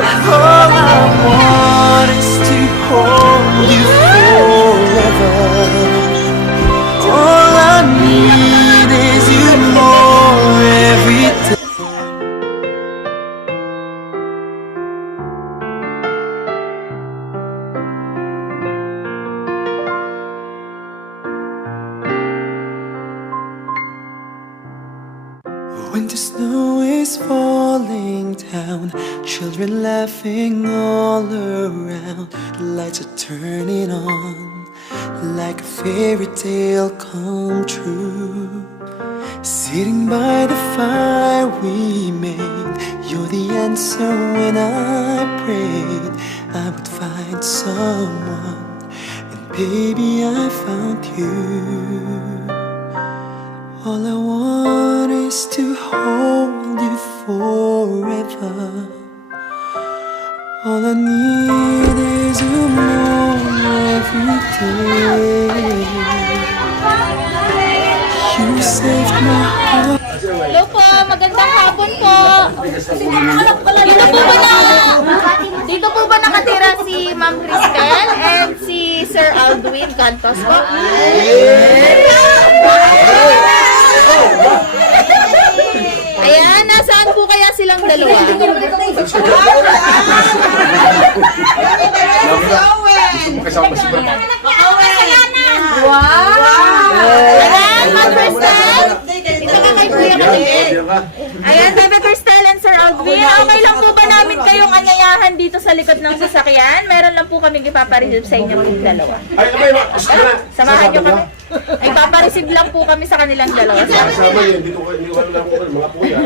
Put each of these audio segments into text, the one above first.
All I want is to hold you forever. All I need is you more every day. When the snow is falling down, children laughing all around, the lights are turning on like a fairy tale come true. Sitting by the fire we made, you're the answer when I prayed I would find someone, and baby I found you. All I want is to hold you forever. All I need is you more every day. You saved my heart. Hello po, magandang hapon po. Dito po ba nakatira si Ma'am Cristel and si Sir Aldwin Cantos po? Ayan, nasaan po kaya silang dalawa? Wow! Ayan, Ma'am Cristel. Ito ka kay Kuya Malik. Ayan, Bebe Cristel and Sir Aldwin. Okay lang po ba namin kayong anyayahan dito sa likod ng sasakyan? Meron lang po kaming ipapareceive sa inyo yung dalawa. Samahan nyo kami. Ay, ipapareceive lang po kami sa kanilang dalawa. Kasama yun, dito ko iniwan lang ko mga puya.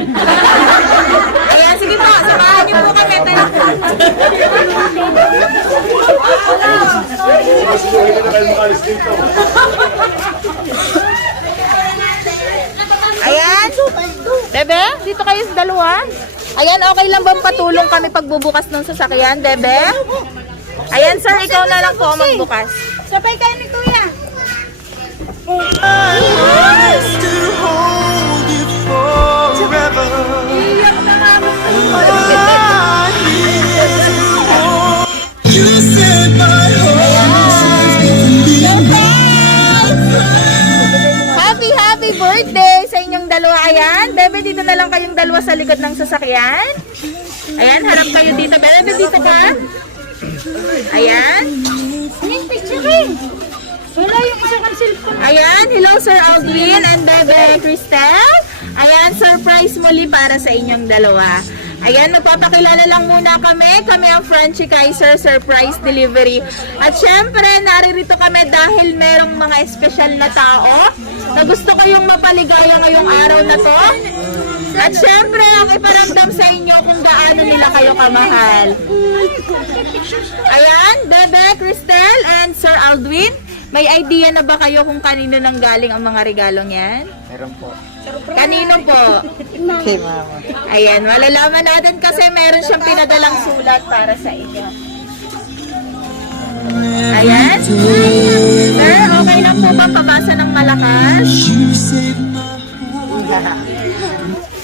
Ayan, sige po, samahan nyo po kami. Tayo po. Mas buhay ka na kayo makalis dito. Ayan. Bebe, dito kayo sa dalawa. Ayan, okay lang bang patulong kami pagbubukas ng sasakyan, Bebe? Ayan, sir, ikaw na lang po ang magbukas. Sabay kayo ni Kuya. I want is to hold you forever. All I need is you more. You set my Happy birthday sa inyong dalawa. Ayan, Bebe, dito na lang kayong dalawa sa likod ng sasakyan. Ayan, harap kayo dito. Bebe, dito ka. Ayan. Wala yung isa kang cellphone. Ayan, hello Sir Aldwin and Bebe Cristel. Ayan, surprise muli para sa inyong dalawa. Ayan, magpapakilala lang muna kami. Kami ang Frenchie Kaiser Surprise Delivery. At syempre, naririto kami dahil merong mga espesyal na tao na gusto ko yung mapaligaya ngayong araw na to. At syempre, ang iparamdam sa inyo kung gaano nila kayo kamahal. Ayan, Bebe Cristel and Sir Aldwin. May idea na ba kayo kung kanino nang galing ang mga regalong yan? Meron po. Kanino po? Kay mama. Ayan, malalaman natin kasi meron siyang pinadalang sulat para sa inyo. Ayan. Sir, okay lang po ba pabasa ng malakas?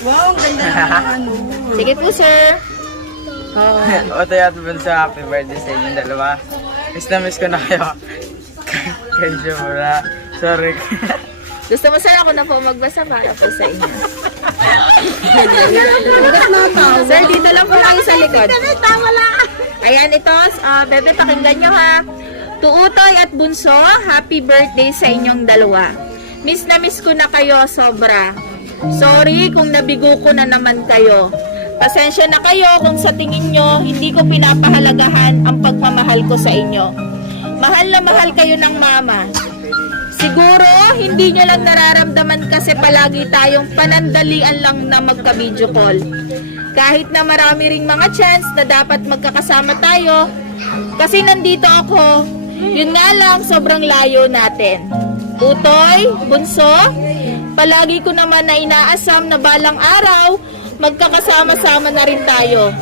Wow, ganda naman. Sige po, sir. Otoy at Bunso, happy birthday sa inyong dalawa. Miss na miss ko na kayo. Kay Jomura. Sorry. Gusto mo, sir, ako na po magbasa para po sa inyo. Sir, dito lang po kayo sa likod. Ayan, ito. Bebe, pakinggan nyo ha. Tuutoy at Bunso, happy birthday sa inyong dalawa. Miss na miss ko na kayo sobra. Sorry kung nabigo ko na naman kayo. Pasensya na kayo kung sa tingin nyo hindi ko pinapahalagahan ang pagmamahal ko sa inyo. Mahal na mahal kayo ng mama. Siguro hindi nyo lang nararamdaman kasi palagi tayong panandalian lang na magka-video call. Kahit na marami ring mga chance na dapat magkakasama tayo. Kasi nandito ako. Yun nga lang, sobrang layo natin. Utoy, Bunso, palagi ko naman na inaasam na balang araw, magkakasama-sama na rin tayo.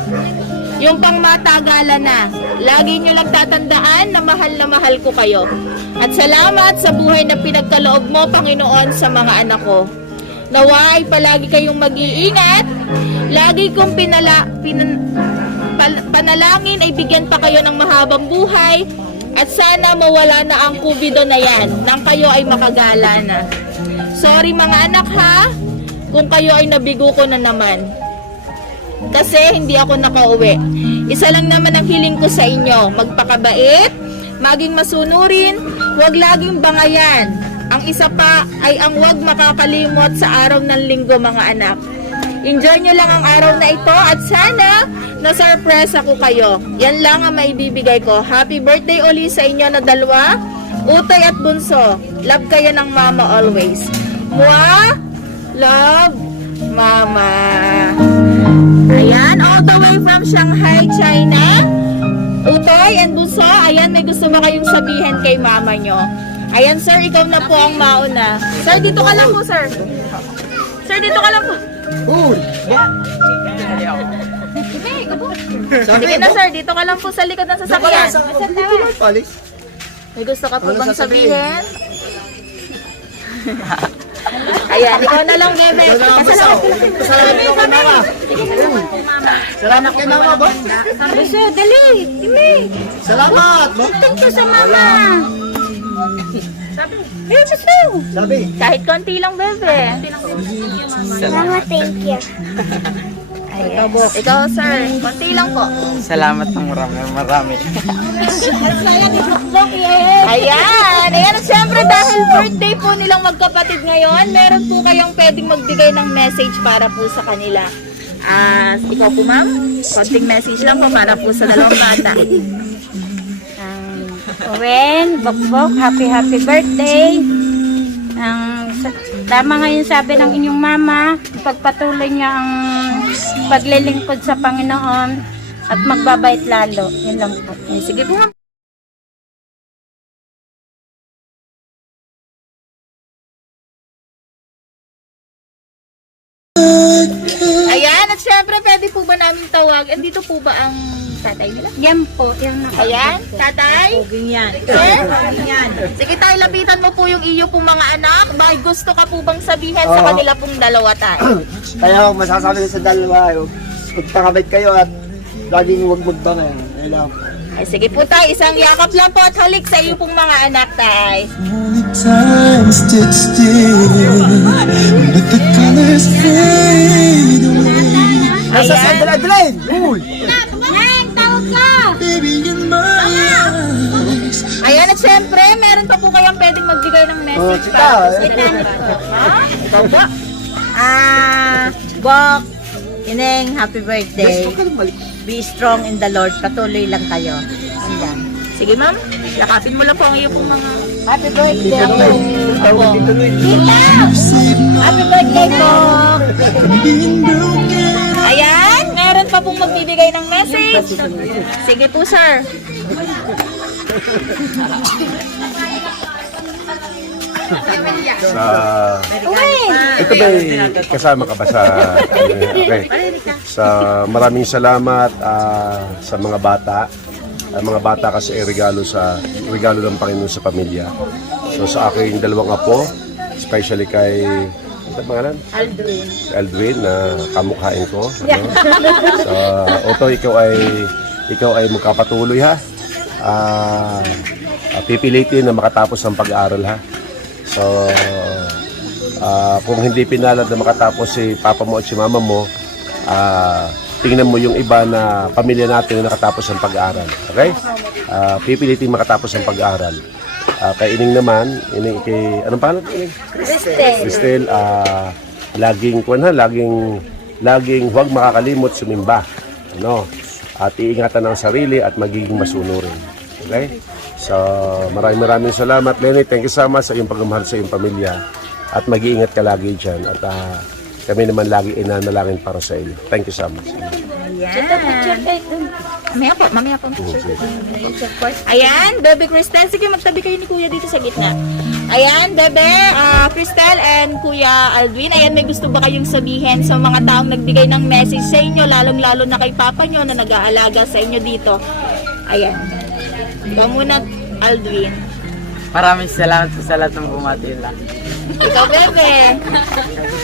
Yung pang matagalan na, lagi nyo lang tatandaan na mahal ko kayo. At salamat sa buhay na pinagkaloob mo, Panginoon, sa mga anak ko. Nawa ay palagi kayong mag-iingat. Lagi kong panalangin ay bigyan pa kayo ng mahabang buhay at sana mawala na ang kubido na yan nang kayo ay makagala na. Sorry mga anak ha, kung kayo ay nabigo ko na naman. Kasi hindi ako nakauwi. Isa lang naman ang hiling ko sa inyo, magpakabait, maging masunurin, huwag laging bangayan. Ang isa pa ay ang huwag makakalimot sa araw ng linggo mga anak. Enjoy nyo lang ang araw na ito at sana na-surprise ako kayo. Yan lang ang maibibigay ko. Happy birthday uli sa inyo na dalawa, Utay at Bunso. Love kayo ng mama always. Mwah! Love, mama. Ayan, all the way from Shanghai, China. Utoy and Bunso, ayan, may gusto ba kayong sabihin kay mama nyo? Ayan, sir, ikaw na po ang mauna. Sir, dito ka lang po, sir. Sir, dito ka lang po. Sige na, sir, dito ka lang po sa likod ng sasakyan. May gusto ka po bang sabihin? Ayan, ikaw na lang, Bebe. Salamat ko kay mama. Salamat kay mama, boss. Buso, dali. Imi. Salamat, boss. Thank you sa mama. Sabi. Kahit konti lang, Bebe. Mama, thank you. Ayan. Ikaw, sir. Konti lang po. Salamat ng marami. Ayan. Ayan. At syempre, dahil birthday po nilang magkapatid ngayon, meron po kayong pwedeng magbigay ng message para po sa kanila. Ikaw po, ma'am. Konting message lang po para po sa dalawang bata. Owen, Bokbok, happy birthday. Tama ngayon sabi ng inyong mama, pagpatuloy niya ang paglilingkod sa Panginoon at magbabait lalo. Yun lang po. Sige po, ma'am. Ayan, at syempre pwede po ba namin tawag? Andito po ba ang tatay nila? Yan po, yan na. Ayan, tatay? Yan. Sir? Sige tayo, lapitan mo po yung iyo pong mga anak. May gusto ka po bang sabihin sa kanila pong dalawa tayo? Kaya masasabi ko sa dalawa, magpakabait kayo at laging huwag magbangayan. Ayun lang. Ay, sige po tayo, isang yakap lang po at halik sa iyo pong mga anak tayo. Only time stood still, but the colors fade away. Nasa sa Adelaide! Uy! Neng, tawag ka! Baby, in my eyes. Ayan, at syempre, meron pa po kayong pwedeng magbigay ng message Oh, para po sa kita. dalawa. Ha? Ikaw ba? Bok, Ineng, happy birthday. Be strong in the Lord. Patuloy lang kayo. Ayan. Sige ma'am, yakapin mo lang po ang iyo pong mga... Happy birthday. Apo. Happy birthday, Bok. Being broken. Ayan, meron pa pong magbibigay ng message. Sige po, sir. Ito ba kasama ka ba sa okay. Sa maraming salamat sa mga bata. Ang mga bata kasi ay regalo ng Panginoon sa pamilya. So sa aking dalawang apo, especially kay ano pangalan? Aldwin na kamukhain ko. Ano? So Otto, ikaw ay magkapatuloy ha. Pipilitin na makatapos ang pag-aaral ha. So, kung hindi pinalad na makatapos si papa mo at si mama mo, tingnan mo yung iba na pamilya natin na nakatapos ang pag-aaral. Okay? Pipilitin makatapos ang pag-aaral. Kay Ining naman, anong pangalan? Ining? Cristel. Laging huwag makakalimot sumimba. Ano? At iingatan ang sarili at magiging masunurin. Okay? So, maraming salamat, Lenny. Thank you so much sa iyong pagmamahal sa iyong pamilya. At mag-iingat ka lagi dyan. At kami naman lagi inanalangin para sa iyo. Thank you so much. Mamaya po. Ayan, Bebe Cristel. Sige, magtabi kayo ni Kuya dito sa gitna. Ayan, Bebe, Cristel and Kuya Aldwin. Ayan, may gusto ba kayong sabihin sa mga taong nagbigay ng message sa inyo, lalong-lalo na kay Papa nyo na nag-aalaga sa inyo dito. Ayan. Ikaw muna, Aldwin. Maraming salamat sa lahat ng bumati lang. Ikaw, Bebe.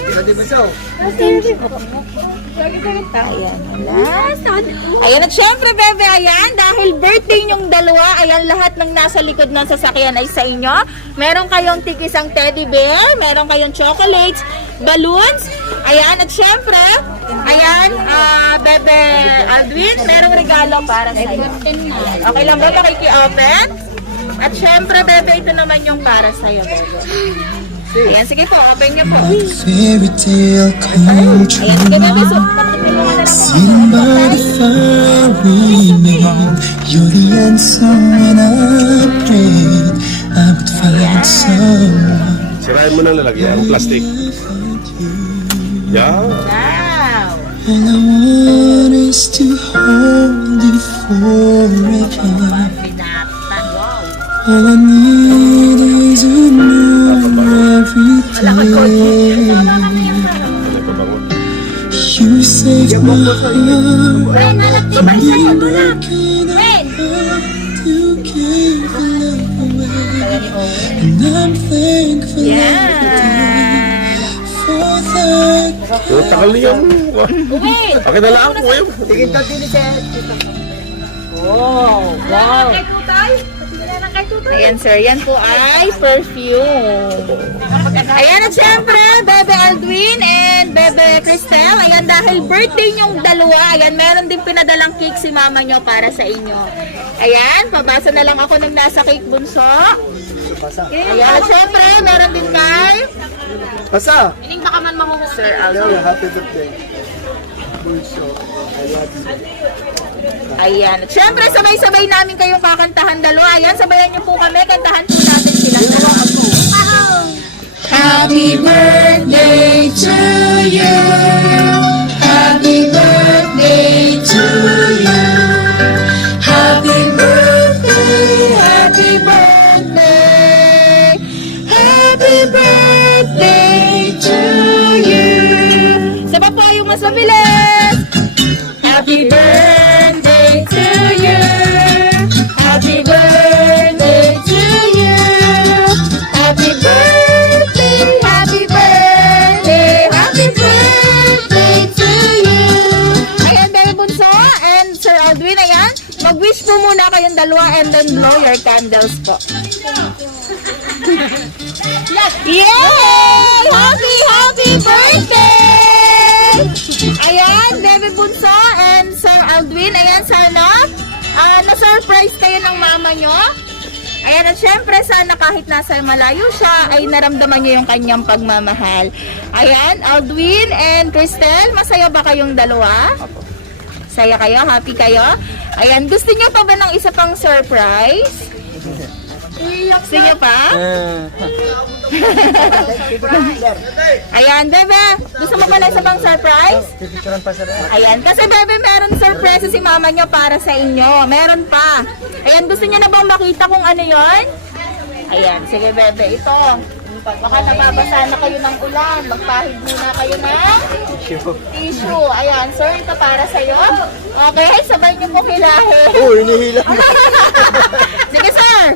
Ikaw di ba so? Thank you. Ayan, last. Ayan, at syempre, bebe, ayan, dahil birthday nyong dalawa, ayan, lahat ng nasa likod ng sasakyan ay sa inyo. Meron kayong tikisang teddy bear, meron kayong chocolates, balloons, ayan, at syempre, ayan, bebe Aldwin, merong regalo para sa iyo. Okay lang ba makiki-open? At syempre, bebe, ito naman yung para sa iyo, bebe. Ayan, sige po, open niyo po. Fairy tale come true. Ayan, sige, bebe, so, patapin mo na lang Sitting by the fire remain. You're the answer when I prayed I would find someone. Sirain mo ng lalagyan, ang plastic. Yan. Wow! All I want is to hold you forever. All I need is a new every day. You saved my heart from being broken. You gave love away, and I'm thankful for that. Oh, takal niya mo. Okay na lang po yun. Ayan, sir. Yan po ay perfume. Ayan, at syempre, Bebe Aldwin and Bebe Cristel. Ayan, dahil birthday nyong dalawa, ayan, meron din pinadalang cake si mama nyo para sa inyo. Ayan, pabasa na lang ako ng nasa cake bunso. Ayan, at syempre, meron din kay Basta! Ining baka man Sir Aldwin. Happy birthday. Ayan. At syempre, sabay-sabay namin kayong kakantahan dalawa. Ayan, sabayan niyo po kami. Kantahan po natin sila dalawa. Happy birthday to you. Happy birthday to you. Happy birthday, happy birthday. Happy birthday to you. Sabay po yung mas mabilis. Happy birthday to you. Happy birthday to you. Happy birthday, happy birthday, happy birthday to you. Ayan, Bebe Bunso and Sir Aldwin. Ayan, mag-wish po muna kayong dalawa and then blow your candles po. Yay! Happy birthday! Ayan, Bebe Bunso and Sir Aldwin. Ayan, sana na-surprise kayo ng mama nyo. Ayan, at syempre, sana kahit nasa malayo siya, ay naramdaman niyo yung kanyang pagmamahal. Ayan, Aldwin and Cristel, masaya ba kayong dalawa? Saya kayo? Happy kayo? Ayan, gusto niyo pa ba ng isa pang surprise? Gusto niyo pa? Ayan, Bebe, gusto mo ba ng isa pang surprise? Ayan, kasi Bebe, meron surprise si mama nyo para sa inyo. Meron pa. Ayan, gusto niyo na bang makita kung ano yon? Ayan, sige Bebe, ito. Baka nababasa na kayo ng ulan. Magpahid muna kayo ng tissue. Ayan, sir, ito para sa'yo. Okay, sabay niyo po hilahin. Oh, hinihila. Sige, sir.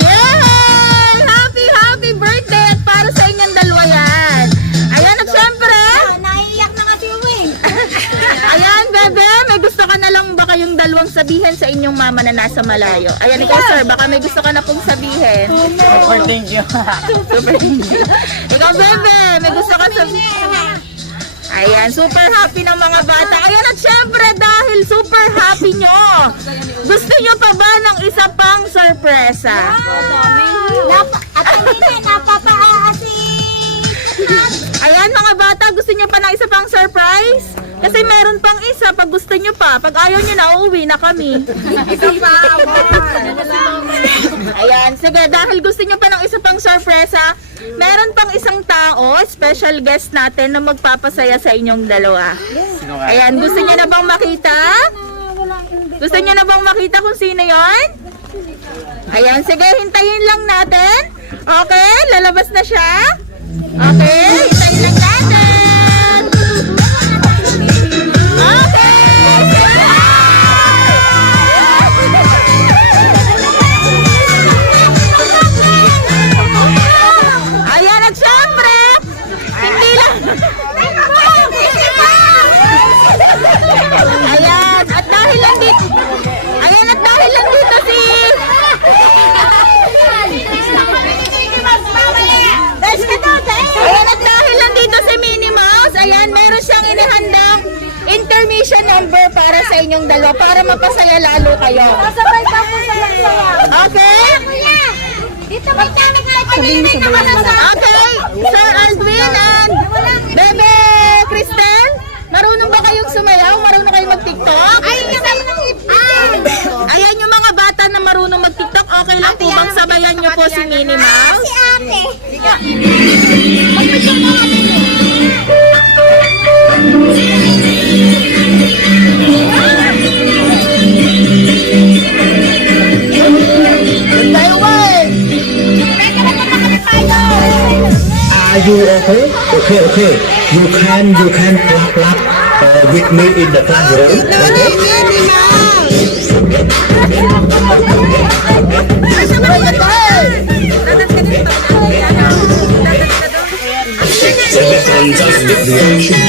Yay! Happy birthday at para sa inyong dalawa yan. Ayan, at syempre, Naiiyak na kasi uwi. ayan, Bebe, may gusto ka na lang ba kayong dalawang sabihin sa inyong mama na nasa malayo? Ayan, ikaw, sir, baka may gusto ka na pong sabihin. Super thank you. Super ikaw, Bebe, may gusto ka sabihin. Ayan, super happy ng mga bata. Ayan, at syempre, dahil super happy nyo, gusto nyo pa ba ng isa pang sorpresa? At hindi napapaasi. Ayan, mga bata, gusto nyo pa ng isa pang surprise? Kasi meron pang isa pag gusto nyo pa. Pag ayaw nyo na, uuwi na kami. Isa pa. Ayan, sige, dahil gusto nyo pa ng isa pang sorpresa, meron pang isang tao, special guest natin na magpapasaya sa inyong dalawa. Ayan, gusto nyo na bang makita? Wala, hindi Gusto niyo na bang makita kung sino yon? Ayan, sige, hintayin lang natin. Okay, lalabas na siya. Okay, hintayin lang natin. Okay! Ayan, at syempre, hindi lang. Ayan, at dahil lang dito. Ayan, at dahil lang dito si... Ayan, at dahil lang dito si Minnie Mouse, ayan, meron siyang inihandang intermission number para sa inyong dalawa, para mapasaya lalo kayo. Sabay ka po saya-saya. Okay? Dito may kami nga palinay na kasasama. Okay, Sir Aldwin and Bebe Cristel, marunong ba kayong sumayaw? Marunong kayong mag-tiktok? Ayan yung mga bata na marunong mag-tiktok, okay lang po bang sabayan nyo po si Minnie Mouse? Si ate. Are you okay? Okay. You can clap with me in the classroom. Okay. Fantastic reaction.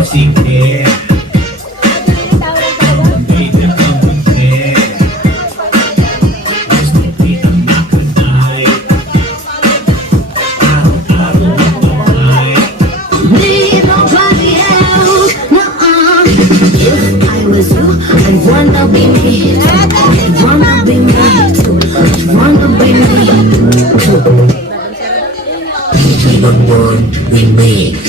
Osing care. May nakawin care. Gusto kitang makanay. Araw-araw na bahay. Need nobody else, nuh-uh. If I was you, I'd wanna be me. I'd wanna be me too. I'd wanna be me too. Number one remix.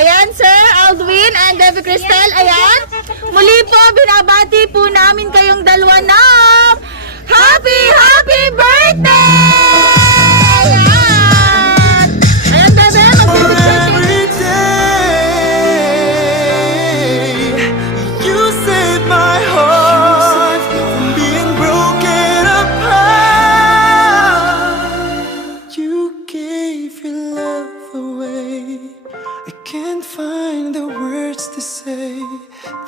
Ayan, Sir Aldwin and Bebe Cristel. Ayan. Muli po, binabati po namin kayong dalawa na Happy birthday! Yan! Ayan, bebe, mag-picture. Every day, you save my heart from being broken apart. You gave your love away. I can't find the words to say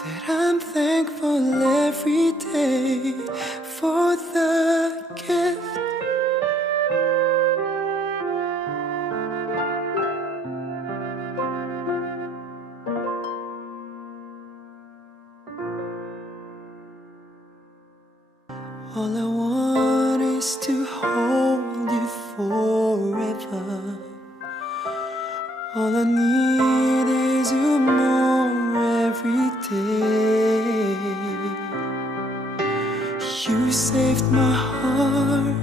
that I'm thankful every day for the gift. All I want is to hold you forever. All I need is you more every day. You saved my heart